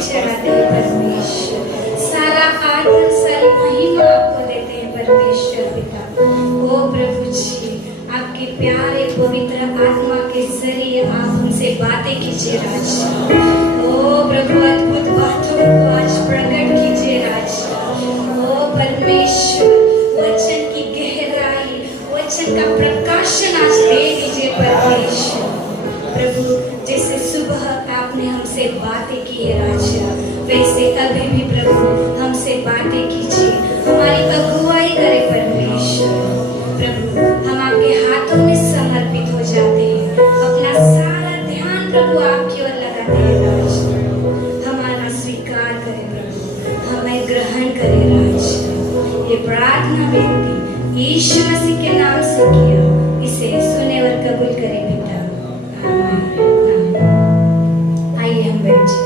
चढ़ाते हैं परमेश्वर। सारा आदर सारी महिमा आपको देते हैं परमेश्वर पिता। ओ प्रभु जी, आपके प्यारे पवित्र आत्मा के जरिए आप हमसे बातें कीजिए राजा। ओ प्रभु, अद्भुत बातों को आज प्रकट कीजिए राजा। ओ परमेश्वर, वचन की गहराई, वचन का प्रकाशन आज दे दीजिए परमेश्वर। प्रभु, जैसे सुबह आपने हमसे बातें की है राजा, वैसे अभी भी प्रभु हमसे बातें कीजिए, हमारी अगुवाई करे परमेश्वर। प्रभु, हम आपके हाथों में समर्पित हो जाते हैं, अपना सारा ध्यान प्रभु आपकी ओर लगाते हैं राजा। हमारा स्वीकार करें प्रभु, हमें ग्रहण करें राजा। ये प्रार्थना विनती यीशु मसीह के नाम से किया, इसे सुने और कबूल करें पिता। आमीन। आइए हम बैठे।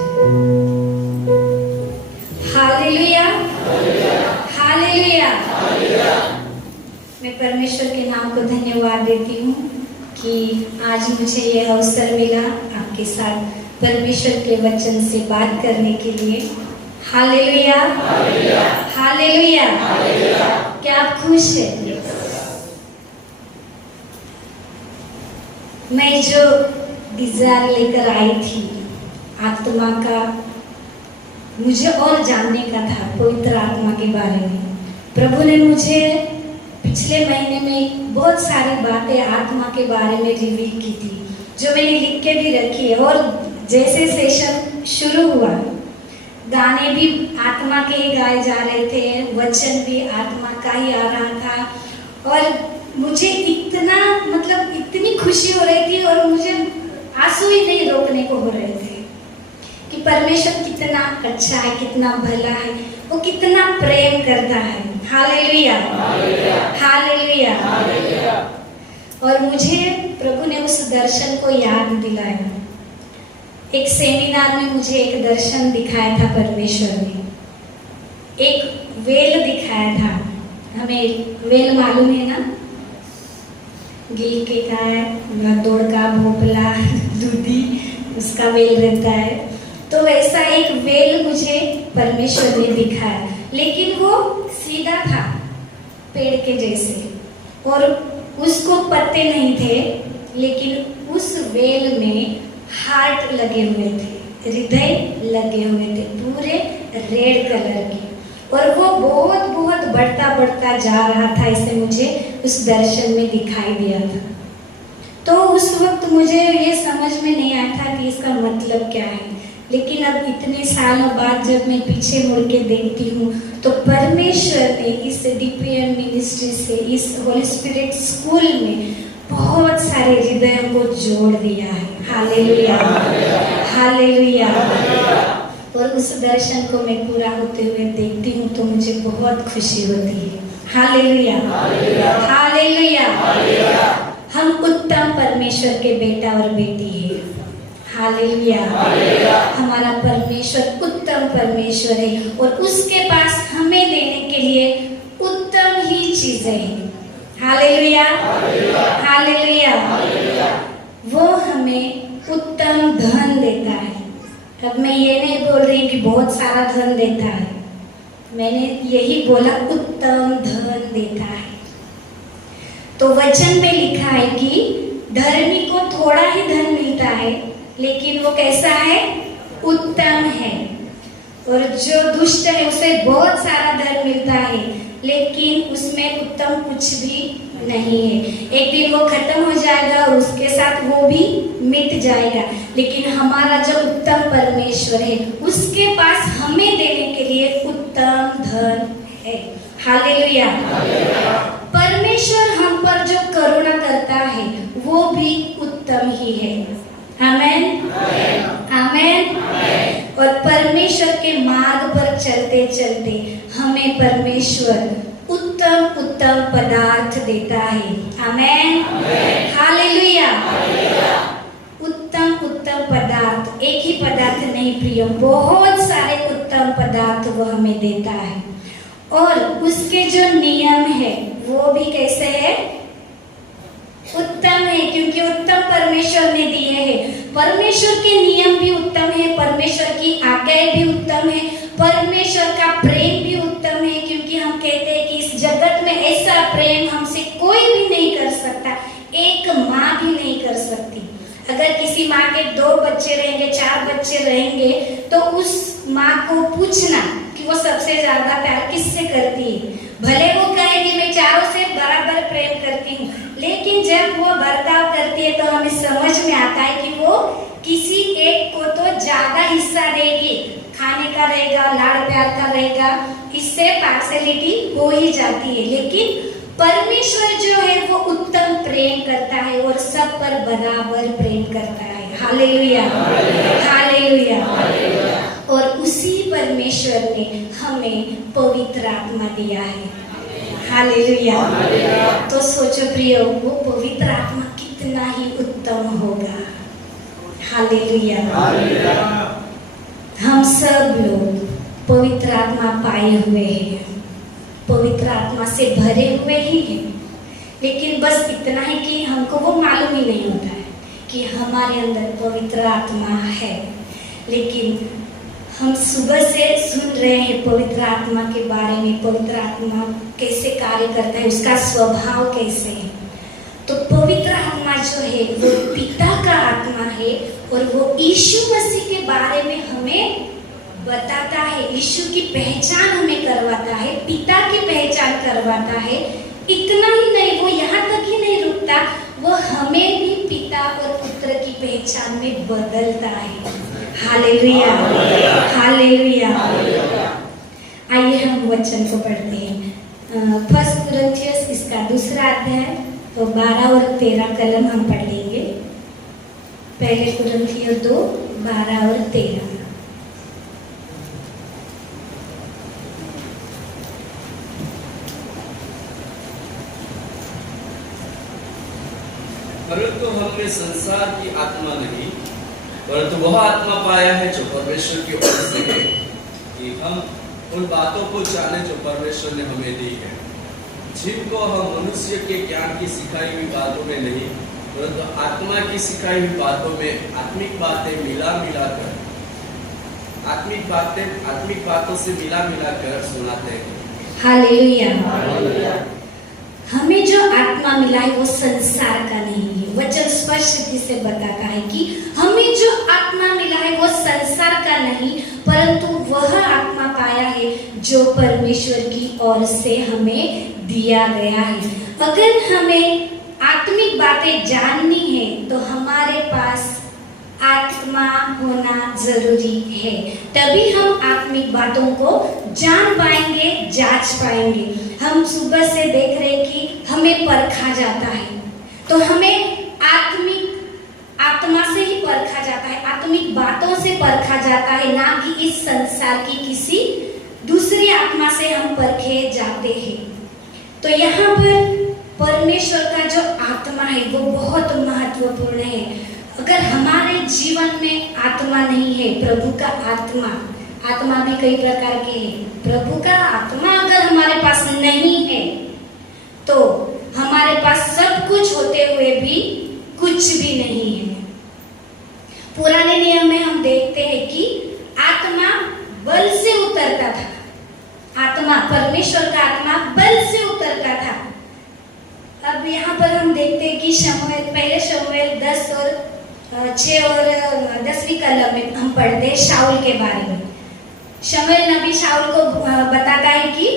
Hallelujah, hallelujah. मैं परमेश्वर के नाम को धन्यवाद देती हूँ कि आज मुझे यह अवसर मिला आपके साथ परमेश्वर के वचन से बात करने के लिए। Hallelujah, hallelujah. क्या आप खुश हैं? मैं जो डिजायर लेकर आई थी आत्मा का, मुझे और जानने का था पवित्र आत्मा के बारे में। प्रभु ने मुझे पिछले महीने में बहुत सारी बातें आत्मा के बारे में रिवील की थी, जो मैंने लिख के भी रखी है। और जैसे सेशन शुरू हुआ, गाने भी आत्मा के ही गाए जा रहे थे, वचन भी आत्मा का ही आ रहा था। और मुझे इतना इतनी खुशी हो रही थी और मुझे आंसू ही नहीं रोकने को हो रहे थे कि परमेश्वर कितना अच्छा है, कितना भला है, वो कितना प्रेम करता है। Hallelujah, hallelujah. और मुझे प्रभु ने उस दर्शन को याद दिलाया। एक सेमिनार में मुझे एक दर्शन दिखाया था परमेश्वर ने, एक वेल दिखाया था। हमें वेल मालूम है ना, गिलके का, दौड़ का, भोपला, दूधी, उसका वेल रहता है। तो वैसा एक वेल मुझे परमेश्वर ने दिखाया, लेकिन वो सीधा था पेड़ के जैसे, और उसको पत्ते नहीं थे, लेकिन उस वेल में हार्ट लगे हुए थे, हृदय लगे हुए थे, पूरे रेड कलर के। और वो बहुत बहुत बढ़ता बढ़ता जा रहा था, इसे मुझे उस दर्शन में दिखाई दिया था। तो उस वक्त मुझे ये समझ में नहीं आया था कि इसका मतलब क्या है, लेकिन अब इतने सालों बाद जब मैं पीछे मुड़ के देखती हूँ तो परमेश्वर ने इस डीपीएम मिनिस्ट्री से, इस होली स्पिरिट स्कूल में बहुत सारे हृदयों को जोड़ दिया है। Hallelujah, hallelujah. और उस दर्शन को मैं पूरा होते हुए देखती हूँ तो मुझे बहुत खुशी होती है। Hallelujah, hallelujah. हम उत्तम परमेश्वर के बेटा और बेटी है। हालेलुया, हमारा परमेश्वर उत्तम परमेश्वर है और उसके पास हमें देने के लिए उत्तम ही चीजें हैं। Hallelujah, hallelujah. वो हमें उत्तम धन देता है। अब मैं ये नहीं बोल रही कि बहुत सारा धन देता है, मैंने यही बोला उत्तम धन देता है। तो वचन में लिखा है कि धर्मी को थोड़ा ही धन मिलता है, लेकिन वो कैसा है? उत्तम है। और जो दुष्ट है उसे बहुत सारा धन मिलता है, लेकिन उसमें उत्तम कुछ भी नहीं है। एक दिन वो खत्म हो जाएगा और उसके साथ वो भी मिट जाएगा। लेकिन हमारा जो उत्तम परमेश्वर है, उसके पास हमें देने के लिए उत्तम धन है। हालेलुया। परमेश्वर हम पर जो करुणा करता है वो भी उत्तम ही है। आमेन, आमेन। और परमेश्वर के मार्ग पर चलते चलते हमें परमेश्वर उत्तम उत्तम पदार्थ देता है। आमेन, हालेलुया। उत्तम उत्तम पदार्थ, एक ही पदार्थ नहीं प्रियो, बहुत सारे उत्तम पदार्थ वो हमें देता है। और उसके जो नियम है वो भी कैसे है? उत्तम है, क्योंकि उत्तम परमेश्वर ने दिए हैं। परमेश्वर के नियम भी उत्तम है, परमेश्वर की आज्ञाएं भी परमेश्वर का प्रेम भी उत्तम है, क्योंकि हम कहते हैं कि इस जगत में ऐसा प्रेम हमसे कोई भी नहीं कर सकता, एक माँ भी नहीं कर सकती। अगर किसी माँ के 2 बच्चे रहेंगे, 4 बच्चे रहेंगे, तो उस माँ को पूछना कि वो सबसे ज्यादा प्यार किससे करती है। भले वो कहे कि मैं चारों से बराबर प्रेम करती हूँ, लेकिन जब वो बर्ताव करती है तो हमें समझ में आता है कि वो किसी एक को तो ज्यादा हिस्सा देगी, खाने का रहेगा, लाड़ प्यार का रहेगा, इससे पार्शलिटी हो ही जाती है। लेकिन परमेश्वर जो है वो उत्तम प्रेम करता है और सब पर बराबर प्रेम करता है। Hallelujah, hallelujah. और उसी परमेश्वर ने हमें पवित्र आत्मा दिया है। हालेलुया। तो सोचो प्रियो, वो पवित्र आत्मा कितना ही उत्तम होगा। हालेलुया। हम सब लोग पवित्र आत्मा पाए हुए हैं, पवित्र आत्मा से भरे हुए ही हैं, लेकिन बस इतना है कि हमको वो मालूम ही नहीं होता है कि हमारे अंदर पवित्र आत्मा है। लेकिन हम सुबह से सुन रहे हैं पवित्र आत्मा के बारे में, पवित्र आत्मा कैसे कार्य करता है, उसका स्वभाव कैसे है। तो पवित्र आत्मा जो है वो पिता का आत्मा है और वो यीशु मसीह के बारे में हमें बताता है, यीशु की पहचान हमें करवाता है, पिता की पहचान करवाता है। इतना ही नहीं, वो यहाँ तक ही नहीं रुकता, वो हमें भी पिता और पुत्र की पहचान में बदलता है। Hallelujah, hallelujah. आइए हम वचन को पढ़ते हैं। फर्स्ट कुरिन्थियंस इसका 2 अध्याय, तो 12 और 13 कलम हम पढ़ लेंगे। पहले कुरिन्थियों 2, 12 और 13। परंतु हमने संसार की आत्मा नहीं, परंतु वह आत्मा पाया है जो परमेश्वर की ओर से है, कि हम उन बातों को जाने जो परमेश्वर ने हमें दी है, जिनको हम मनुष्य के ज्ञान की सिखाई हुई बातों में नहीं, परंतु आत्मा की सिखाई हुई बातों में आत्मिक बातें मिलाकर आत्मिक बातों से मिलाकर सुनाते हैं। हालेलुया। हमें जो आत्मा मिला है वो संसार का नहीं है। वचन स्पष्ट से बताता है कि हमें जो आत्मा मिला है वो संसार का नहीं, परंतु वह आत्मा पाया है जो परमेश्वर की ओर से हमें दिया गया है। अगर हमें आत्मिक बातें जाननी है तो हमारे पास आत्मा होना जरूरी है, तभी हम आत्मिक बातों को जान पाएंगे, जांच पाएंगे। हम सुबह से देख रहे कि हमें परखा जाता है, तो हमें आत्मा से ही परखा जाता है, आत्मिक बातों से परखा जाता है, ना कि इस संसार की किसी दूसरी आत्मा से हम परखे जाते हैं। तो यहाँ पर परमेश्वर का जो आत्मा है वो बहुत महत्वपूर्ण है। अगर हमारे जीवन में आत्मा नहीं है, प्रभु का आत्मा भी कई प्रकार के हैं, प्रभु का आत्मा अगर हमारे पास नहीं है तो हमारे पास सब कुछ होते हुए भी कुछ भी नहीं है। पुराने नियम में हम देखते हैं कि आत्मा बल से उतरता था, आत्मा परमेश्वर का आत्मा बल से उतरता था। अब यहाँ पर हम देखते हैं कि पहले शमूएल 10 और 6 और 10वीं कलम में हम पढ़ते हैं शाऊल के बारे में। शमूएल नबी शाऊल को बताता है कि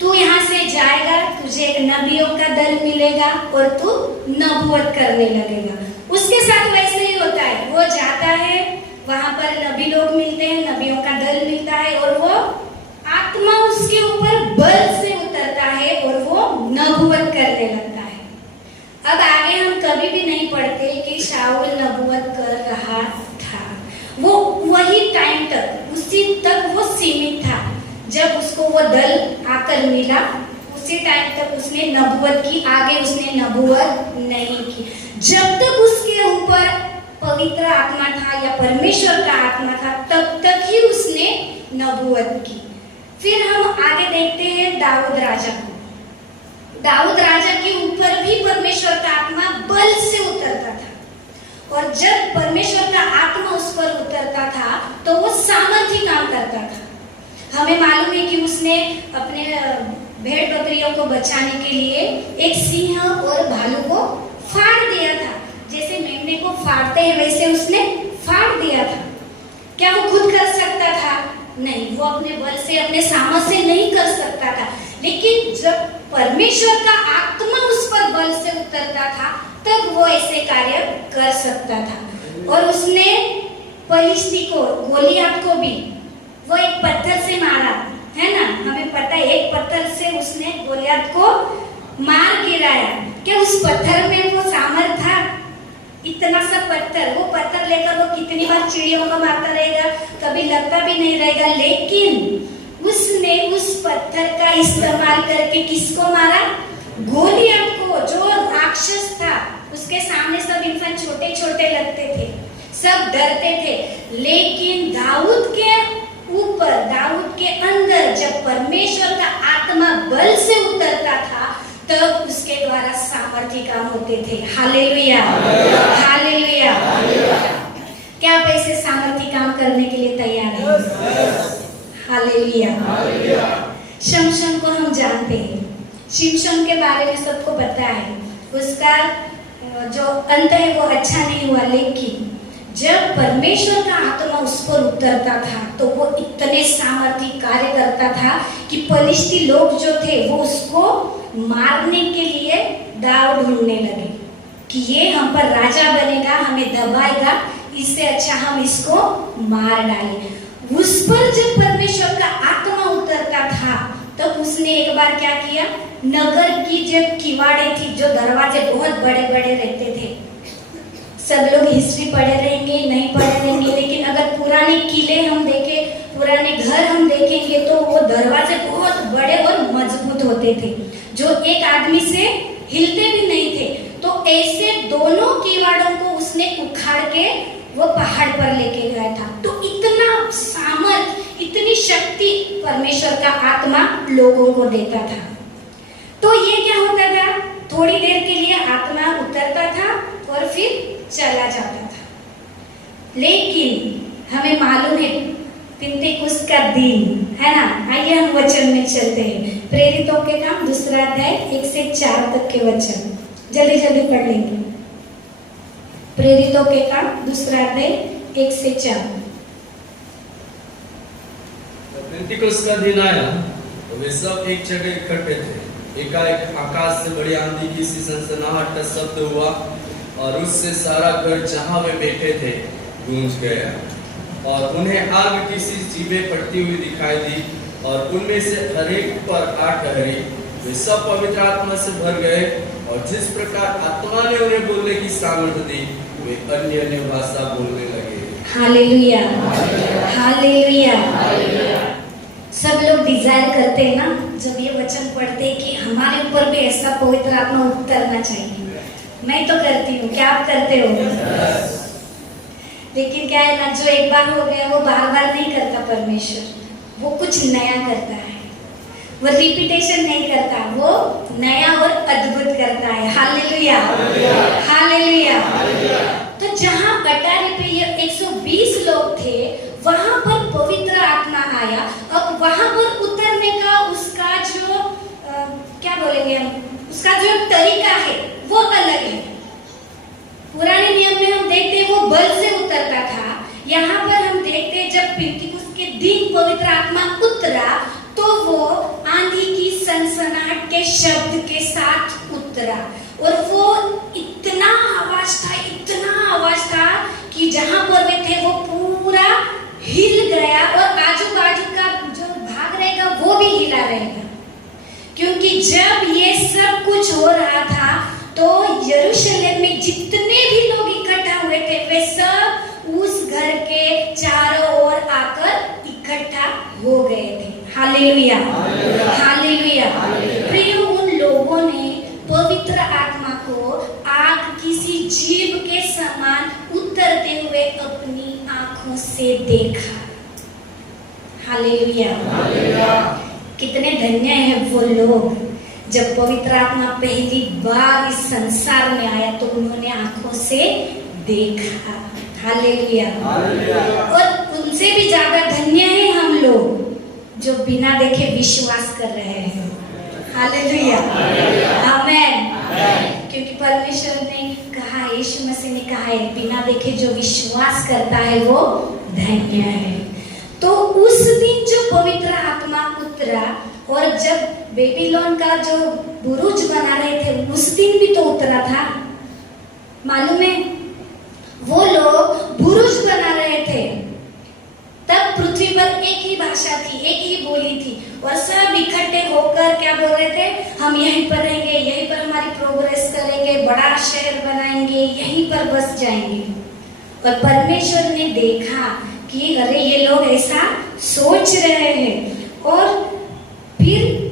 तू यहाँ से जाएगा, तुझे एक नबियों का दल मिलेगा और तू नबूवत करने लगेगा। उसके साथ वैसे ही होता है, वो जाता है, वहां पर नबी लोग मिलते हैं, नबियों का दल मिलता है और वो आत्मा उसके ऊपर बल से उतरता है और वो नबूवत करने लगता है। अब आगे हम कभी भी नहीं पढ़ते कि शाऊल नबूवत कर रहा था, वो वही टाइम तक, उसी तक वो सीमित था। जब उसको वो दल आकर मिला, उसी टाइम तक उसने नबूवत की, आगे उसने नबूवत नहीं की। जब तक उसके ऊपर पवित्र आत्मा था या परमेश्वर का आत्मा था, तब तक ही उसने नबूवत की। फिर हम आगे देखते हैं दाऊद राजा को। दाऊद राजा के ऊपर भी परमेश्वर का आत्मा बल से उतरता था, और जब परमेश्वर का आत्मा उस पर उतरता था तो वो सामर्थी काम करता था। हमें मालूम है कि उसने अपने भेड़ बकरियों को बचाने के लिए एक सिंह और भालू को फाड़ दिया था। जैसे मेमने को फाड़ते हैं वैसे उसने फाड़ दिया था। क्या वो खुद कर सकता था? नहीं, वो अपने बल से, अपने सामर्थ से नहीं कर सकता था। लेकिन जब परमेश्वर का आत्मा उस पर बल से उतरता था तब वो ऐसे कार्य कर सकता था। और उसने पलिश्ती को, गोलियत को भी वो एक पत्थर से मारा, है ना? हमें पता है एक पत्थर से उसने गोलियत को मार गिराया। क्या उस पत्थर में वो सामर्थ था? इतना सा पत्थर, वो पत्थर लेकर वो कितनी बार चिड़ियों को मारता रहेगा, कभी लगता भी नहीं रहेगा। लेकिन उसने उस पत्थर का इस्तेमाल करके किसको मारा? गोलियत को, जो राक्षस था। उसके सामने सब इंसान छोटे छोटे लगते थे, सब डरते थे। लेकिन दाऊद के ऊपर, दाऊद के अंदर जब परमेश्वर का आत्मा बल से उतरता था तब उसके द्वारा सामर्थ्य काम होते थे। Hallelujah, hallelujah. क्या आप ऐसे सामर्थ्य काम करने के लिए तैयार हैं? हालेलुया। शमशन को हम जानते हैं, शिमशोन के बारे में सबको पता है। उसका जो अंत है वो अच्छा नहीं हुआ, लेकिन जब परमेश्वर का आत्मा उस पर उतरता था तो वो इतने सामर्थ्य कार्य करता था कि पलिश्ती लोग जो थे वो उसको मारने के लिए दाव ढूंढने लगे कि ये हम पर राजा बनेगा, हमें दबाएगा, इससे अच्छा हम इसको मार डालें। उस पर जब परमेश्वर का आत्मा उतरता था तब उसने एक बार क्या किया, नगर की जो किवाड़े थी, जो दरवाजे बहुत बड़े बड़े रहते थे, सब लोग हिस्ट्री पढ़े रहेंगे, नहीं पढ़े रहेंगे, लेकिन अगर पुराने किले हम देखें, पुराने घर हम देखेंगे तो वो दरवाजे बहुत बड़े और मजबूत होते थे, जो एक आदमी से हिलते भी नहीं थे। तो ऐसे दोनों किवाड़ों को उसने उखाड़ के वो पहाड़ पर लेके गया था। तो इतना सामर्थ, इतनी शक्ति परमेश्वर का आत्मा लोगों को देता था। तो ये क्या होता था, थोड़ी देर के लिए आत्मा उतरता था और फिर चला जाता था। लेकिन हमें मालूम है पिंतेकुस्त का दिन है ना। आइए हम वचन में चलते हैं। प्रेरितों के काम 2 अध्याय 1 से 4 तक के वचन जल्दी जल्दी पढ़ लेंगे। प्रेरितों के काम 2 अध्याय 1 से 4। पिंतेकुस्त का दिन आया तो वे सब एक जगह इकट्ठे थे। एकाएक आकाश से बड़ी आंधी की सी सनसनाहट का शब्द हुआ और उससे सारा घर जहां वे बैठे थे गूंज गया और उन्हें आग की सी जीभें पड़ती हुई दिखाई दी और उनमें से हर एक पर आग ठहरी। वे सब पवित्र आत्मा से भर गए और जिस प्रकार आत्मा ने उन्हें बोलने की सामर्थ्य दी वे अन्य अन्य भाषा बोलने लगे। Hallelujah, hallelujah. सब लोग डिजायर करते हैं ना जब ये वचन पढ़ते हैं कि हमारे ऊपर भी ऐसा पवित्र आत्मा उतरना चाहिए। मैं तो करती हूँ, क्या आप करते हो? लेकिन क्या है ना, जो एक बार हो गया वो बार बार नहीं करता परमेश्वर, वो कुछ नया करता है, वो रिपीटेशन नहीं करता, वो नया और अद्भुत करता है। Hallelujah, hallelujah. तो जहाँ कटारे पे ये 120 लोग थे वहां पर पवित्र आत्मा आया। अब वहां पर उतरने का उसका जो क्या बोलेंगे हम, उसका जो तरीका है वो अलग है। पुराने नियम में हम देखते हैं वो बल से उतरता था। यहाँ पर हम देखते हैं जब पिंतेकुस्त के दिन पवित्र आत्मा उतरा तो वो आंधी की सनसनाहट के शब्द के साथ उतरा और वो इतना आवाज था कि जहां पर वे थे वो पूरा हिल गया और आजू बाजू का जो भाग रहेगा वो भी हिला रहेगा। क्योंकि जब ये सब कुछ हो रहा था तो यरूशलेम में जितने भी लोग इकट्ठा हुए थे वे सब उस घर के चारों ओर आकर इकट्ठा हो गए थे। Hallelujah, hallelujah. प्रिय, उन लोगों ने पवित्र आत्मा को आग की सी जीभ के समान उतरते हुए अपनी आंखों से देखा। हालेलुया। कितने धन्य हैं वो लोग जब पवित्र आत्मा पहली बार इस संसार में आया तो उन्होंने आंखों से देखा। हालेलुया। और उनसे भी ज्यादा धन्य हैं हम लोग जो बिना देखे विश्वास कर रहे हैं। हालेलुया, आमेन। क्योंकि परमेश्वर ने कहा, यीशु मसीह ने कहा है, बिना देखे जो विश्वास करता है वो धन्य है। तो उस दिन जो पवित्र आत्मा उतरा, और जब बेबीलोन का जो बुरुज बना रहे थे उस दिन भी तो उतरा था। मालूम है, वो लोग बुरुज बना रहे थे, तब पृथ्वी पर एक ही भाषा थी, एक ही बोली थी, और सब इकट्ठे होकर क्या बोल रहे थे, हम यहीं पर रहेंगे, यहीं पर हमारी प्रोग्रेस करेंगे, बड़ा शहर बनाएंगे, यहीं पर बस जाएंगे। और परमेश्वर ने देखा कि अरे ये लोग ऐसा सोच रहे हैं। और फिर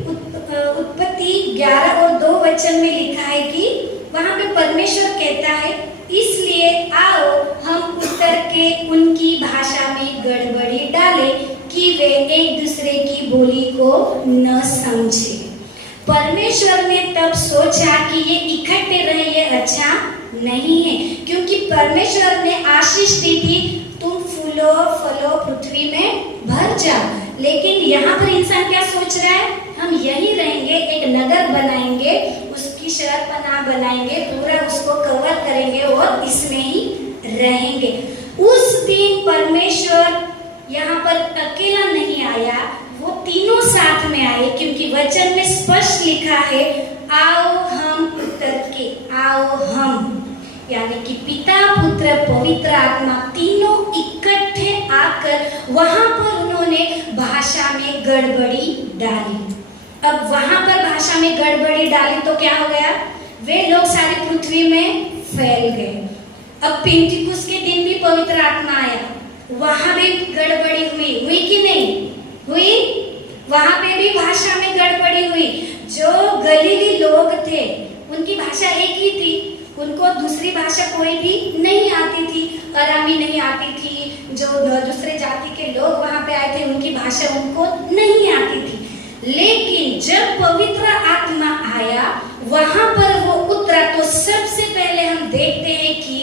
उत्पत्ति 11 और 2 वचन में लिखा है कि वहां पे परमेश्वर कहता है, इसलिए आओ हम उतर के उनकी भाषा में गड़बड़ी डालें कि वे एक दूसरे की बोली को न समझे। परमेश्वर ने तब सोचा कि ये इकट्ठे रहे, ये अच्छा नहीं है, क्योंकि परमेश्वर ने आशीष दी थी, तुम फूलो फलो पृथ्वी में भर जाओ। लेकिन यहाँ पर इंसान क्या सोच रहा है, हम यहीं रहेंगे, एक नगर बनाएंगे, उसकी शहरपनाह बनाएंगे, पूरा उसको कवर करेंगे और इसमें ही रहेंगे। उस दिन परमेश्वर यहाँ पर अकेला नहीं आया, वो तीनों साथ में आए, क्योंकि वचन में स्पष्ट लिखा है, आओ हम उतर के, आओ हम, यानी कि पिता पुत्र पवित्र आत्मा तीनों इकट्ठे आकर वहां पर उन्होंने भाषा में गड़बड़ी डाली। अब वहां पर भाषा में गड़बड़ी डाली तो क्या हो गया, वे लोग सारी पृथ्वी में फैल गए। अब पेंटिकुस्त के दिन भी पवित्र आत्मा आया, वहां भी गड़बड़ी हुई कि नहीं हुई? वहां पे भी भाषा में गड़बड़ी हुई। जो गलीली लोग थे उनकी भाषा एक ही थी, उनको दूसरी भाषा कोई भी नहीं आती थी, अरामी नहीं आती थी, जो दूसरे जाति के लोग वहां पे आए थे उनकी भाषा उनको नहीं आती थी। लेकिन जब पवित्र आत्मा आया, वहां पर वो उतरा, तो सबसे पहले हम देखते हैं कि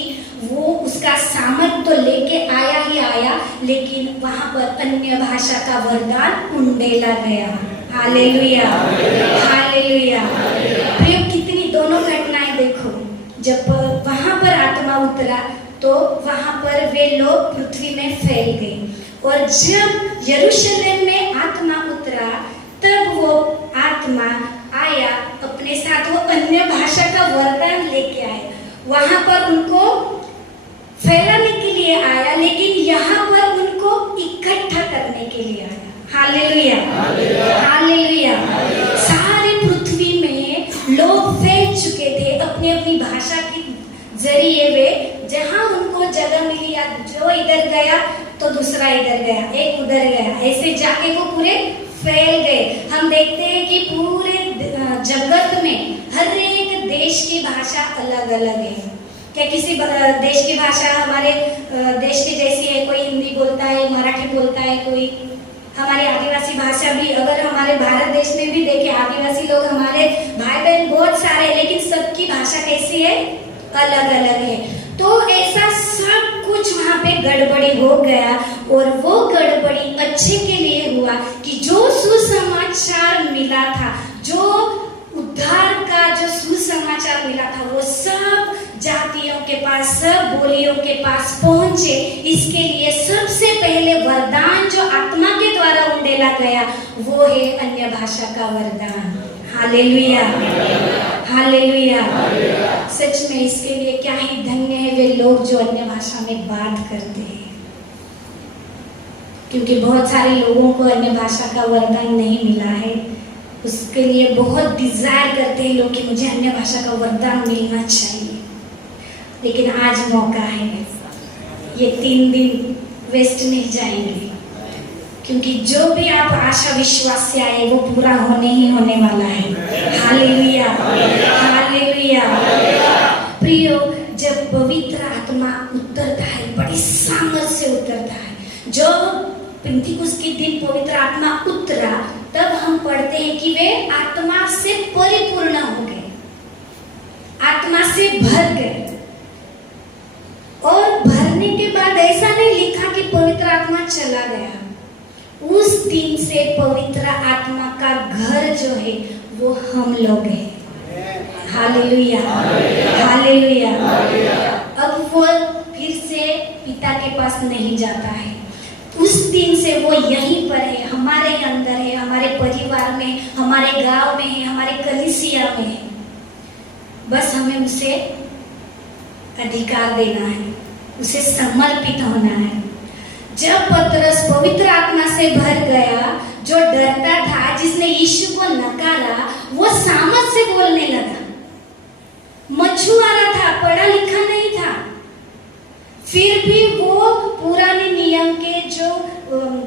वो उसका सामर्थ तो लेके आया ही आया, लेकिन वहां पर अन्य भाषा का वरदान उंडेला गया। Hallelujah, hallelujah. प्रिय, कितनी दोनों घटनाएं देखो, जब वहां पर आत्मा उतरा तो वहां पर वे लोग पृथ्वी में फैल गए, और जब यरूशलेम में आत्मा उतरा तब वो आत्मा आया, अपने साथ वो अन्य भाषा का वरदान लेके आया। वहां पर उनको फैलाने के लिए आया, लेकिन यहाँ पर उनको इकट्ठा करने के लिए आया। Hallelujah, hallelujah. सारी पृथ्वी में लोग फैल चुके थे अपनी अपनी भाषा के जरिए, वे जहां उनको जगह मिली, या जो इधर गया तो दूसरा इधर गया, एक उधर गया, ऐसे जाके वो पूरे फैल गए। हम देखते हैं कि पूरे जगत में हर एक देश की भाषा अलग अलग है। क्या किसी देश की भाषा हमारे देश की जैसी है? कोई हिंदी बोलता है, मराठी बोलता है, कोई हमारी आदिवासी भाषा भी, अगर हमारे भारत देश में भी देखे, आदिवासी लोग हमारे भाई बहन बहुत सारे, लेकिन सबकी भाषा कैसी है? अलग अलग है। तो ऐसा सब कुछ वहां पे गड़बड़ी हो गया, और वो गड़बड़ी अच्छे के लिए हुआ कि जो सुसमाचार मिला था, जो उद्धार का जो सुसमाचार मिला था, वो सब जातियों के पास, सब बोलियों के पास पहुंचे। इसके लिए सबसे पहले वरदान जो आत्मा के द्वारा उंडेला गया वो है अन्य भाषा का वरदान। Hallelujah, hallelujah. सच में इसके लिए क्या ही धन्य है वे लोग जो अन्य भाषा में बात करते हैं, क्योंकि बहुत सारे लोगों को अन्य भाषा का वरदान नहीं मिला है। उसके लिए बहुत डिजायर करते हैं लोग कि मुझे अन्य भाषा का वरदान मिलना चाहिए, लेकिन आज मौका है। ये 3 दिन वेस्ट नहीं जाएंगे, क्योंकि जो भी आप आशा विश्वास से आए वो पूरा होने ही होने वाला है। Hallelujah, hallelujah. प्रियो, जब पवित्र आत्मा उतरता है, बड़ी सामर्थ से उतरता है। जो पेंटिकुस्त के दिन पवित्र आत्मा उतरा, तब हम पढ़ते हैं कि वे आत्मा से परिपूर्ण हो गए, आत्मा से भर गए। और भरने के बाद ऐसा नहीं लिखा कि पवित्र आत्मा चला गया। उस दिन से पवित्र आत्मा का घर जो है वो हम लोग हैं। Hallelujah, hallelujah. अब वो फिर से पिता के पास नहीं जाता है। उस दिन से वो यहीं पर है, हमारे अंदर है, हमारे परिवार में, हमारे गांव में है, हमारे कलीसिया में है। बस हमें उसे अधिकार देना है, उसे समर्पित होना है। जब पतरस पवित्र आत्मा से भर गया, जो डरता था, जिसने यीशु को नकारा, वो सामर्थ से बोलने लगा। मछुआरा था, पढ़ा लिखा नहीं था, फिर भी वो पुराने नियम के जो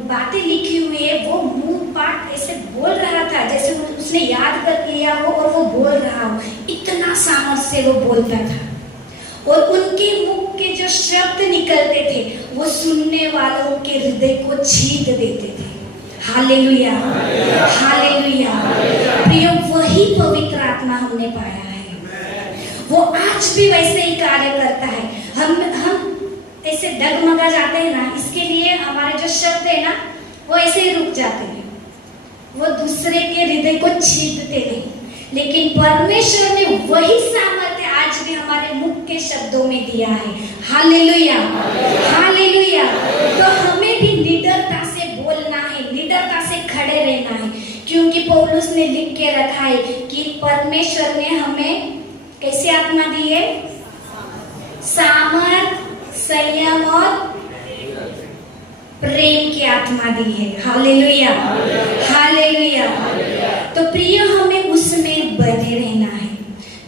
बातें लिखी हुई है वो मुंह पाठ ऐसे बोल रहा था जैसे उसने याद कर लिया हो और वो बोल रहा हो। इतना सामर्थ से वो बोलता था और उनके मुख के जो शब्द निकलते थे वो सुनने वालों के हृदय को छीन देते थे। Hallelujah, hallelujah. प्रिय, वही पवित्र आत्मा हमने पाया है। वो आज भी वैसे ही कार्य करता है। हम ऐसे डगमगा जाते हैं ना, इसके लिए हमारे जो शब्द है ना वो ऐसे ही रुक जाते हैं, वो दूसरे के हृदय को छीनते नहीं। लेकिन परमेश्वर ने वही सामर्थ्य आज भी हमारे मुख के शब्दों में दिया है। Hallelujah, hallelujah. तो हमें भी निडरता से बोलना है, निडरता से खड़े रहना है, क्योंकि पौलुस ने लिख के रखा है कि परमेश्वर ने हमें कैसी आत्मा दी है? सामर्थ, संयम और प्रेम की आत्मा दी है। Hallelujah, hallelujah. तो प्रिय, हमें उसमें बने रहना है।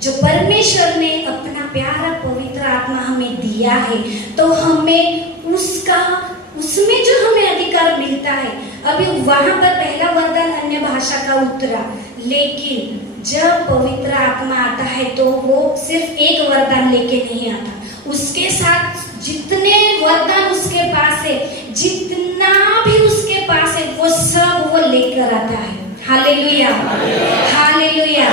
जो परमेश्वर ने अपना प्यारा पवित्र आत्मा हमें दिया है, तो हमें उसमें जो हमें अधिकार मिलता है। अभी वहां पर पहला वरदान अन्य भाषा का उतरा, लेकिन जब पवित्र आत्मा आता है तो वो सिर्फ एक वरदान लेके नहीं आता, उसके साथ जितने वरदान उसके पास है, जितना भी उसके पास है, वो सब वो लेकर आता है। Hallelujah, hallelujah.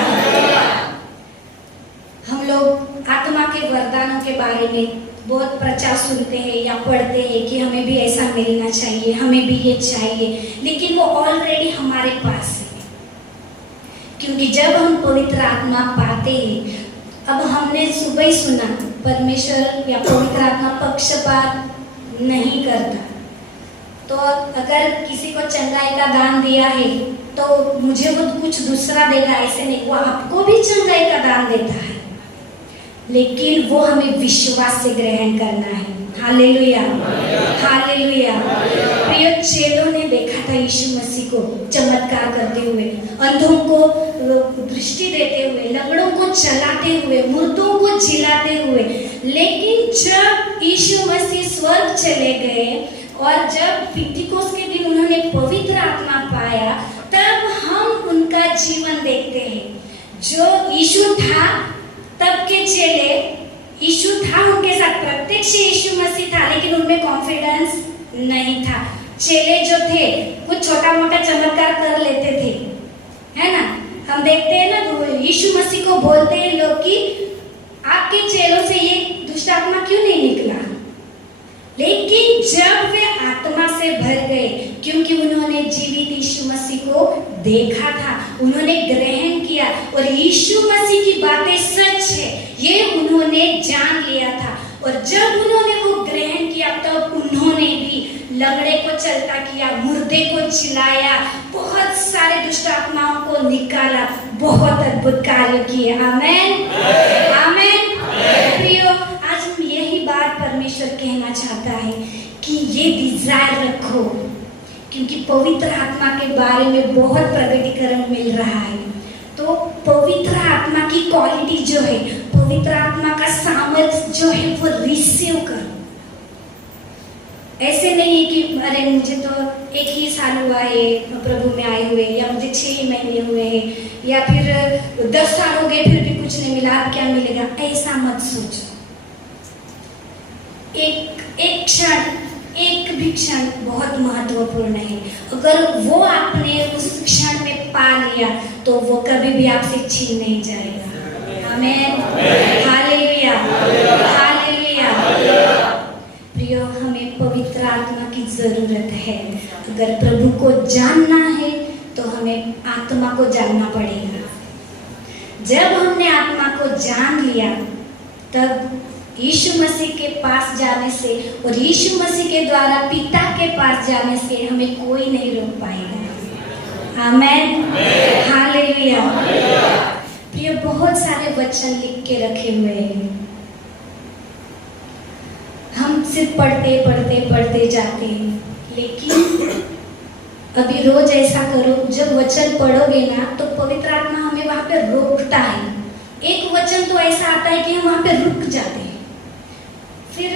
हम लोग आत्मा के वरदानों के बारे में बहुत प्रचार सुनते हैं या पढ़ते हैं कि हमें भी ऐसा मिलना चाहिए, हमें भी ये चाहिए, लेकिन वो ऑलरेडी हमारे पास है। क्योंकि जब हम पवित्र आत्मा पाते हैं, अब हमने सुबह ही सुना, परमेश्वर या पवित्र आत्मा पक्षपात नहीं करता। तो अगर किसी को चंगाई का दान दिया है तो मुझे वो कुछ दूसरा देगा ऐसे नहीं, वो आपको भी चंगाई का दान देता है, लेकिन वो हमें विश्वास से ग्रहण करना है। Hallelujah, hallelujah. प्रिय, चेलों ने देखा था यीशु मसीह को चमत्कार करते हुए, अंधों को दृष्टि देते हुए, लंगड़ों को चलाते हुए, मुर्दों को जिलाते हुए। लेकिन जब यीशु मसीह स्वर्ग चले गए और जब पिंतीकोस के दिन उन्होंने पवित्र आत्मा पाया, तब हम उनका जीवन देखते हैं। जो यीशु था तब के चेले, यीशु था उनके साथ, प्रत्यक्ष यीशु मसीह था, लेकिन उनमें कॉन्फिडेंस नहीं था। चेले जो थे कुछ छोटा मोटा चमत्कार कर लेते थे, है ना। हम देखते हैं ना, यीशु मसीह को बोलते हैं लोग कि आपके चेलों से ये दुष्ट आत्मा क्यों नहीं निकला। लेकिन जब वे आत्मा से भर गए, क्योंकि उन्होंने जीवित यीशु मसीह को देखा था, उन्होंने ग्रहण किया और यीशु मसीह की बातें सच है ये उन्होंने जान लिया था। और जब उन्होंने वो ग्रहण किया, तब उन्होंने भी लंगड़े को चलता किया, मुर्दे को चिल्लाया, बहुत सारे दुष्ट आत्माओं को निकाला, बहुत अद्भुत कार्य किए। आमेन, आमेन। प्रियो, आज हम यही बात परमेश्वर कहना चाहता है कि ये डिजायर रखो, क्योंकि पवित्र आत्मा के बारे में बहुत प्रकटीकरण मिल रहा है। तो पवित्र आत्मा की क्वालिटी जो है, पवित्र आत्मा का सामर्थ्य जो है, वो रिसीव करो। ऐसे नहीं कि अरे मुझे तो 1 ही साल हुआ है प्रभु में आए हुए, या मुझे 6 महीने हुए हैं, या फिर 10 साल हो गए फिर भी कुछ नहीं मिला, अब क्या मिलेगा, ऐसा मत सोचो। एक क्षण, एक भी क्षण बहुत महत्वपूर्ण है। अगर वो आपने उस क्षण में पा लिया तो वो कभी भी आपसे छीन नहीं जाएगा। आमेन, हालेलुया, हालेलुया। प्रियो, हमें पवित्र आत्मा की जरूरत है। अगर प्रभु को जानना है तो हमें आत्मा को जानना पड़ेगा। जब हमने आत्मा को जान लिया तब यीशु मसीह के पास जाने से और यीशु मसीह के द्वारा पिता के पास जाने से हमें कोई नहीं रोक पाएगा। आमेन, हालेलुया। प्रिय, बहुत सारे वचन लिख के रखे हुए हैं, हम सिर्फ पढ़ते जाते हैं। लेकिन अभी रोज ऐसा करो, जब वचन पढ़ोगे ना तो पवित्र आत्मा हमें वहां पे रोकता है। एक वचन तो ऐसा आता है कि हम वहां पे रुक जाते हैं, फिर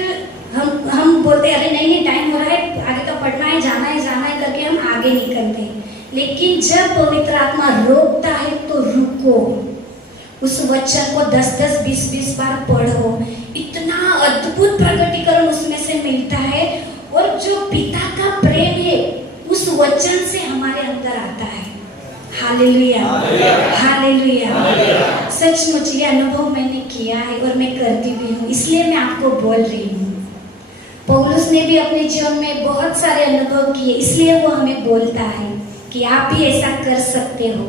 हम बोलते हैं अरे नहीं टाइम हो रहा है, आगे का पढ़ना है, जाना है करके हम आगे निकलते हैं। लेकिन जब पवित्र आत्मा रोकता है तो रुको, उस वचन को 10-10, 20-20 बार पढ़ो। इतना अद्भुत प्रकटीकरण उसमें से मिलता है और जो पिता का प्रेम है उस वचन से हमारे अंदर आता है। Hallelujah, hallelujah. सचमुच ये अनुभव मैंने किया है और मैं करती भी हूँ, इसलिए मैं आपको बोल रही हूँ। पौलुस ने भी अपने जीवन में बहुत सारे अनुभव किए, इसलिए वो हमें बोलता है कि आप भी ऐसा कर सकते हो।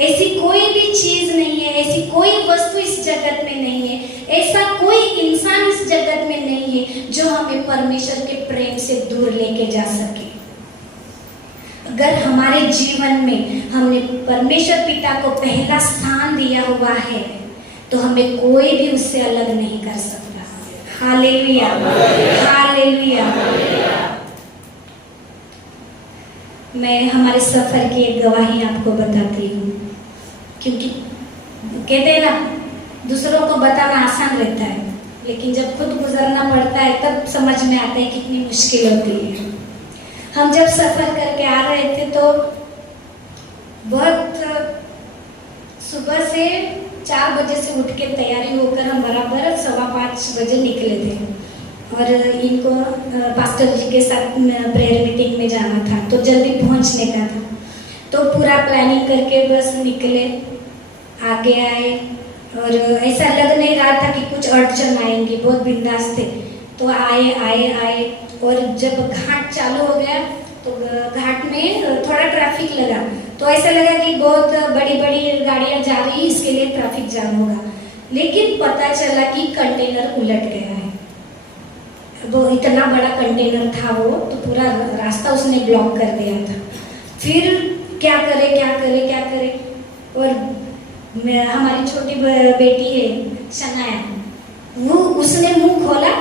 ऐसी कोई भी चीज नहीं है, ऐसी कोई वस्तु इस जगत में नहीं है, ऐसा कोई इंसान इस जगत में नहीं है जो हमें परमेश्वर के प्रेम से दूर लेके जा सके। अगर हमारे जीवन में हमने परमेश्वर पिता को पहला स्थान दिया हुआ है तो हमें कोई भी उससे अलग नहीं कर सकता। Hallelujah, hallelujah. मैं हमारे सफर की एक गवाही आपको बताती हूँ, क्योंकि कहते हैं ना दूसरों को बताना आसान रहता है, लेकिन जब खुद गुजरना पड़ता है तब समझ में आता है कितनी मुश्किल होती है। हम जब सफर करके आ रहे थे तो बहुत सुबह से 4 बजे से उठ के तैयारी होकर हम बराबर 5:15 बजे निकले थे और इनको पास्टर जी के साथ प्रेयर मीटिंग में जाना था तो जल्दी पहुंचने का था। तो पूरा प्लानिंग करके बस निकले, आगे आए और ऐसा लग नहीं रहा था कि कुछ अड़चन आएंगी, बहुत बिंदास थे। तो आए और जब घाट चालू हो गया तो घाट में थोड़ा ट्रैफिक लगा, तो ऐसा लगा कि बहुत बड़ी गाड़ियां जा रही, इसके लिए ट्रैफिक जाम होगा। लेकिन पता चला कि कंटेनर उलट गया है। वो इतना बड़ा कंटेनर था वो, तो पूरा रास्ता उसने ब्लॉक कर दिया था। फिर क्या करे और हमारी छोटी बेटी है शनाया, वो उसने मुंह खोला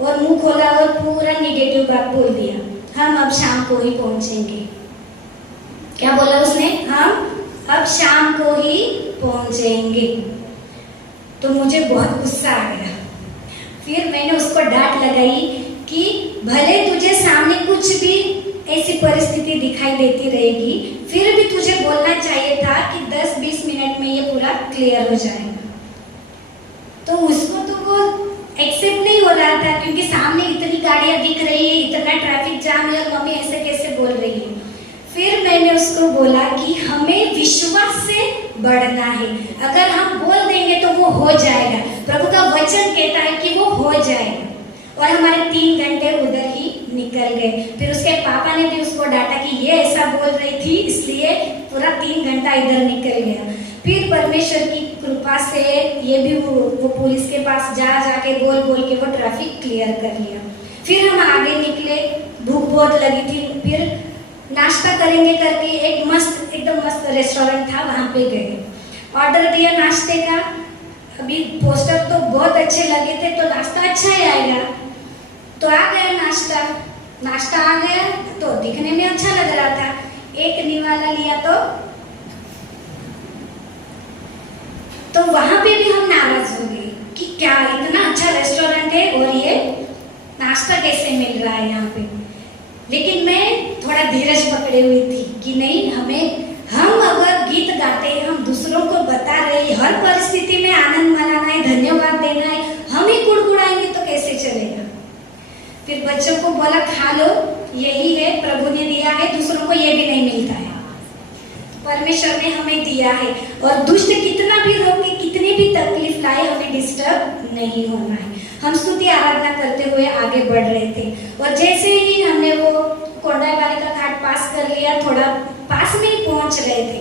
और पूरा निगेटिव बात बोल दिया, हम अब शाम को ही पहुंचेंगे। क्या बोला उसने? हम अब शाम को ही पहुंचेंगे। तो मुझे बहुत गुस्सा आ गया। फिर मैंने उसको डांट लगाई कि भले तुझे सामने कुछ भी ऐसी परिस्थिति दिखाई देती रहेगी, फिर भी तुझे बोलना चाहिए था कि 10-20 मिनट में ये पूरा क्लियर हो जाएगा। तो उसको तो वो एक्सेप्ट नहीं हो रहा था, क्योंकि सामने इतनी गाड़ियां दिख रही है, इतना ट्रैफिक जाम है और मम्मी ऐसे कैसे बोल रही है। फिर मैंने उसको बोला कि हमें विश्वास से बढ़ना है, अगर हम बोल देंगे तो वो हो जाएगा। प्रभु का वचन कहता है कि वो हो जाएगा। और हमारे 3 घंटे उधर ही निकल गए। फिर उसके पापा ने भी उसको डांटा कि ये ऐसा बोल रही थी, इसलिए पूरा 3 घंटा इधर निकल गया। फिर परमेश्वर की कृपा से ये भी वो पुलिस के पास जाके बोल के वो ट्रैफिक क्लियर कर लिया। फिर हम आगे निकले, भूख बहुत लगी थी। फिर नाश्ता करेंगे करके एकदम मस्त रेस्टोरेंट था, वहाँ पे गए, ऑर्डर दिया नाश्ते का। अभी पोस्टर तो बहुत अच्छे लगे थे, तो नाश्ता अच्छा ही आएगा। तो आ गया नाश्ता आ गया तो दिखने में अच्छा लग रहा था। एक निवाला लिया तो वहां पे भी हम नाराज हो गए कि क्या इतना अच्छा रेस्टोरेंट है और ये नाश्ता कैसे मिल रहा है यहाँ पे। लेकिन मैं थोड़ा धीरज पकड़े हुई थी कि नहीं, हम अगर गीत गाते हैं, हम दूसरों को बता रहे हैं, हर परिस्थिति में आनंद मनाना है, धन्यवाद देना है, हम ही गुड़गुड़ाएंगे तो कैसे चलेगा। फिर बच्चों को बोला खा लो, यही है प्रभु ने दिया है, दूसरों को ये भी नहीं मिलता है, परमेश्वर ने हमें दिया है। और दुष्ट कितना भी रोके, कितनी भी तकलीफ लाए, हमें डिस्टर्ब नहीं होना है। हम स्तुति आराधना करते हुए आगे बढ़ रहे थे और जैसे ही हमने वो कोंडाई वाली का घाट पास कर लिया, थोड़ा पास में ही पहुंच रहे थे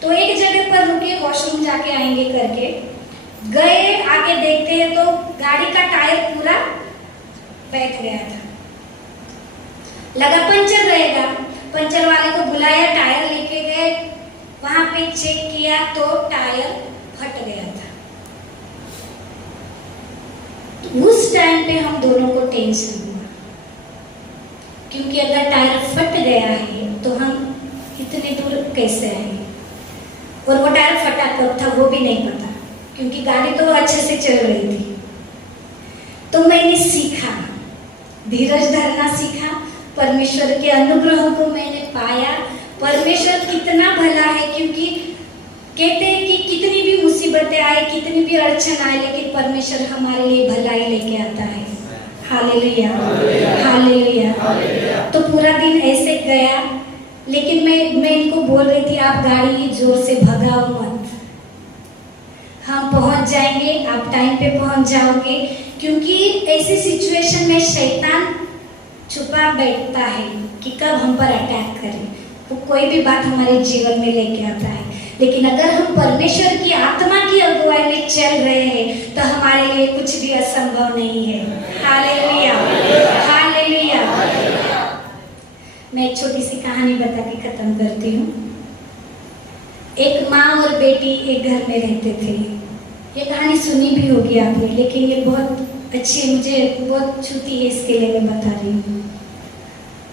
तो एक जगह पर रुके, वॉशरूम जाके आएंगे करके गए। आगे देखते हैं तो गाड़ी का टायर पूरा बैठ गया था, लगा पंचर रहेगा। पंचर वाले को बुलाया, टायर लेके गए, वहां पे चेक किया तो टायर फट गया था। उस टाइम पे हम दोनों को टेंशन हुआ, क्योंकि अगर टायर फट गया है तो हम इतने दूर कैसे आएंगे, और वो टायर फटा कब था वो भी नहीं पता, क्योंकि गाड़ी तो अच्छे से चल रही थी। तो मैंने सीखा, धीरज धरना सीखा, परमेश्वर के अनुग्रह को मैंने पाया। परमेश्वर कितना भला है, क्योंकि कहते हैं कि कितनी भी मुसीबतें आए, कितनी भी अड़चन आए, लेकिन परमेश्वर हमारे लिए भलाई लेके आता है। Hallelujah, hallelujah. तो पूरा दिन ऐसे गया, लेकिन मैं इनको बोल रही थी आप गाड़ी जोर से भगाओ मत, हम पहुंच जाएंगे, आप टाइम पे पहुंच जाओगे, क्योंकि ऐसी सिचुएशन में शैतान छुपा बैठता है कि कब हम पर अटैक करे, वो कोई भी बात हमारे जीवन में लेके आता है। लेकिन अगर हम परमेश्वर की आत्मा की अगुवाई में चल रहे हैं तो हमारे लिए कुछ भी असंभव नहीं है। Hallelujah, hallelujah. मैं एक छोटी सी कहानी बता के खत्म करती हूँ। एक माँ और बेटी एक घर में रहते थे। ये कहानी सुनी भी होगी आपने, लेकिन ये बहुत अच्छी, मुझे बहुत छूती है, इसके लिए मैं बता रही हूँ।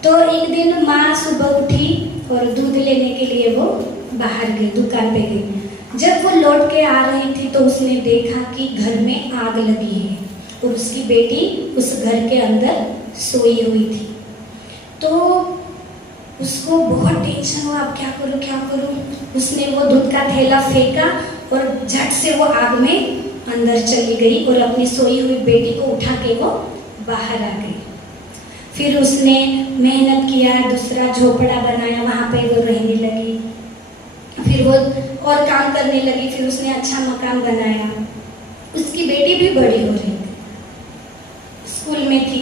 तो एक दिन माँ सुबह उठी और दूध लेने के लिए वो बाहर गई, दुकान पे गई। जब वो लौट के आ रही थी तो उसने देखा कि घर में आग लगी है और उसकी बेटी उस घर के अंदर सोई हुई थी। तो उसको बहुत टेंशन हुआ, अब क्या करूँ क्या करूँ। उसने वो दूध का थैला फेंका और झट से वो आग में अंदर चली गई और अपनी सोई हुई बेटी को उठा के वो बाहर आ गई। फिर उसने मेहनत किया, दूसरा झोपड़ा बनाया, वहाँ पे वो रहने लगी। फिर वो और काम करने लगी, फिर उसने अच्छा मकान बनाया। उसकी बेटी भी बड़ी हो रही थी, स्कूल में थी,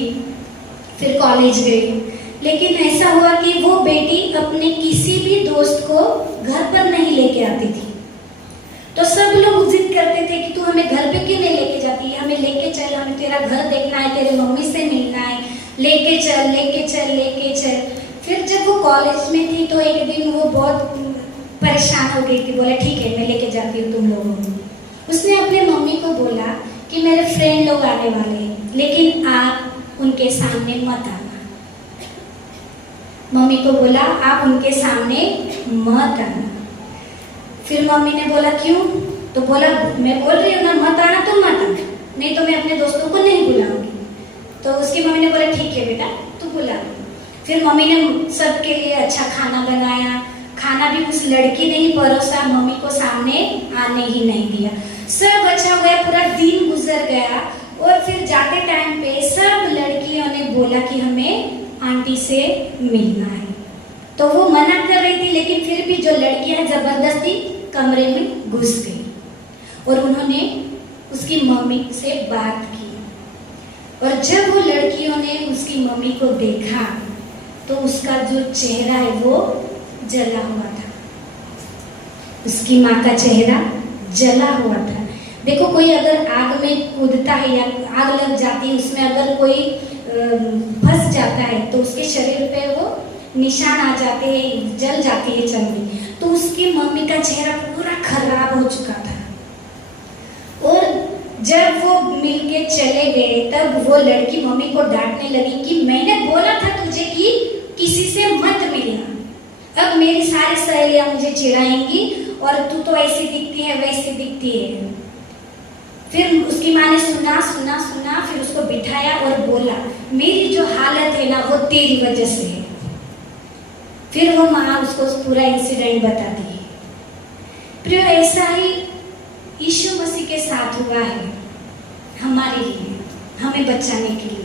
फिर कॉलेज गई। लेकिन ऐसा हुआ कि वो बेटी अपने किसी भी दोस्त को घर पर नहीं लेके आती थी। तो सब लोग जिद करते थे कि तू हमें घर पे क्यों नहीं लेके जाती है, हमें लेके चल, हमें तेरा घर देखना है, तेरे मम्मी से मिलना है, लेके चल लेके चल लेके चल। फिर जब वो कॉलेज में थी तो एक दिन वो बहुत परेशान हो गई थी, बोला ठीक है मैं लेके जाती हूँ तुम लोगों को। उसने अपने मम्मी को बोला कि मेरे फ्रेंड लोग आने वाले हैं, लेकिन आप उनके सामने मत आना। मम्मी को बोला आप उनके सामने मत आना। फिर मम्मी ने बोला क्यों? तो बोला मैं बोल रही हूँ ना मत आना, तुम मत आना, नहीं तो मैं अपने दोस्तों को नहीं बुलाऊंगी। तो उसकी मम्मी ने बोला ठीक है बेटा तू बुला। फिर मम्मी ने सबके लिए अच्छा खाना बनाया, खाना भी उस लड़की ने ही परोसा, मम्मी को सामने आने ही नहीं दिया। सब अच्छा हुआ, पूरा दिन गुजर गया और फिर जाते टाइम पे सब लड़कियों ने बोला कि हमें आंटी से मिलना है। तो वो मना कर रही थी, लेकिन फिर भी जो लड़कियां जबरदस्ती कमरे में घुस गई और उन्होंने उसकी मम्मी से बात की। और जब वो लड़कियों ने उसकी मम्मी को देखा तो उसका जो चेहरा है वो जला हुआ था, उसकी माँ का चेहरा जला हुआ था। देखो कोई अगर आग में कूदता है या आग लग जाती है, उसमें अगर कोई फंस जाता है तो उसके शरीर पे वो निशान आ जाते हैं, जल जाती है चमड़ी। तो उसकी मम्मी का चेहरा पूरा खराब हो चुका था। और जब वो मिलके चले गए तब वो लड़की मम्मी को डांटने लगी कि मैंने बोला था तुझे कि किसी से मत मिलना, अब मेरी सारी सहेलियां मुझे चिढ़ाएंगी और तू तो ऐसी दिखती है वैसी दिखती है। फिर उसकी माँ ने सुना सुना सुना, फिर उसको बिठाया और बोला मेरी जो हालत है ना वो तेरी वजह से है। फिर वो माँ उसको पूरा इंसिडेंट बताती है। प्रिय, ऐसा ही यीशु मसीह के साथ हुआ है हमारे लिए, हमें बचाने के लिए।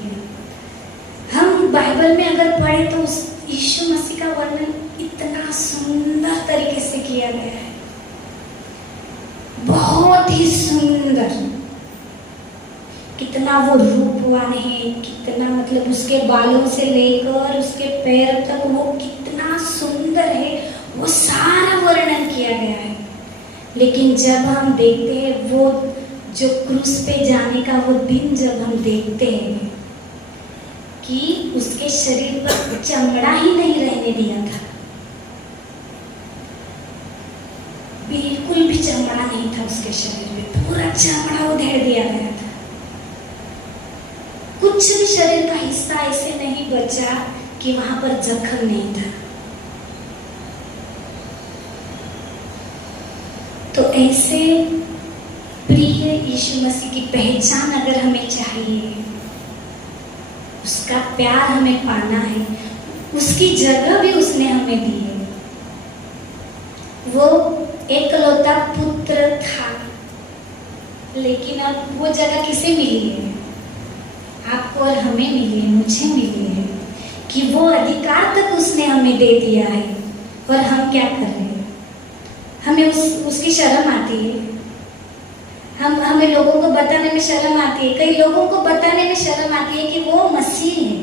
हम बाइबल में अगर पढ़े तो उस यीशु मसीह का वर्णन इतना सुंदर तरीके से किया गया है, बहुत ही सुंदर। कितना कितना वो रूपवान है, कितना मतलब उसके बालों से लेकर उसके पैर तक वो कितना सुंदर है, वो सारा वर्णन किया गया है। लेकिन जब हम देखते हैं वो जो क्रूस पे जाने का वो दिन, जब हम देखते हैं कि उसके शरीर पर चमड़ा ही नहीं रहने दिया था, बिल्कुल भी चमड़ा नहीं था उसके शरीर में, पूरा चमड़ा उधेड़ दिया गया था। कुछ भी शरीर का हिस्सा ऐसे नहीं बचा कि वहां पर जख्म नहीं था। तो ऐसे प्रिय यीशु मसीह की पहचान अगर हमें चाहिए, उसका प्यार हमें पाना है, उसकी जगह भी उसने हमें दी है। वो एकलौता पुत्र था, लेकिन अब वो जगह किसे मिली है? आपको और हमें मिली है, मुझे मिली है कि वो अधिकार तक उसने हमें दे दिया है। और हम क्या कर रहे हैं? हमें उसकी शर्म आती है, हमें लोगों को बताने में शर्म आती है। कई लोगों को बताने में शर्म आती है कि वो मसीह है।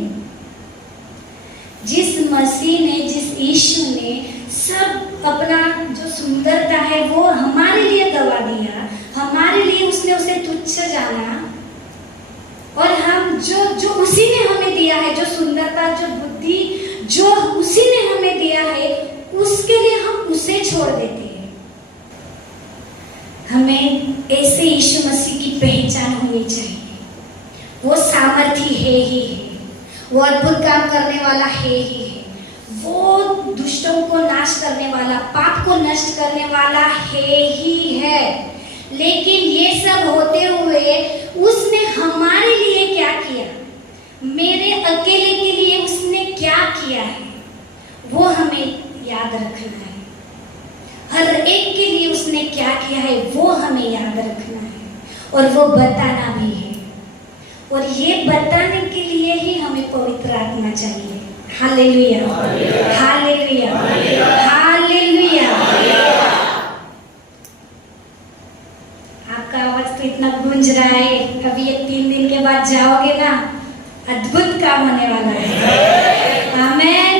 जिस मसीह ने, जिस यीशु ने सब अपना जो सुंदरता है वो हमारे लिए गवा दिया, हमारे लिए उसने उसे तुच्छ जाना, और हम जो उसी ने हमें दिया है, जो सुंदरता, जो बुद्धि, जो उसी ने हमें दिया है, उसके लिए हम उसे छोड़ देते हैं। हमें ऐसे यीशु मसीह की पहचान होनी चाहिए। वो सामर्थी है ही है, वो अद्भुत काम करने वाला है ही है, वो दुष्टों को नाश करने वाला, पाप को नष्ट करने वाला है ही है। लेकिन ये सब होते हुए उसने हमारे लिए क्या किया, मेरे अकेले के लिए उसने क्या किया है, वो हमें याद रखना है। हर एक के लिए उसने क्या किया है वो हमें याद रखना है, और वो बताना भी है। और ये बताने के लिए ही हमें पवित्र आत्मा चाहिए। Hallelujah, hallelujah, hallelujah. आपका आवाज तो इतना गूंज रहा है, अभी ये 3 दिन के बाद जाओगे ना, अद्भुत काम होने वाला है। आमेन,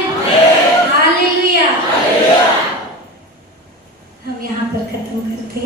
हालेलुया। हम यहाँ पर खत्म करते हैं।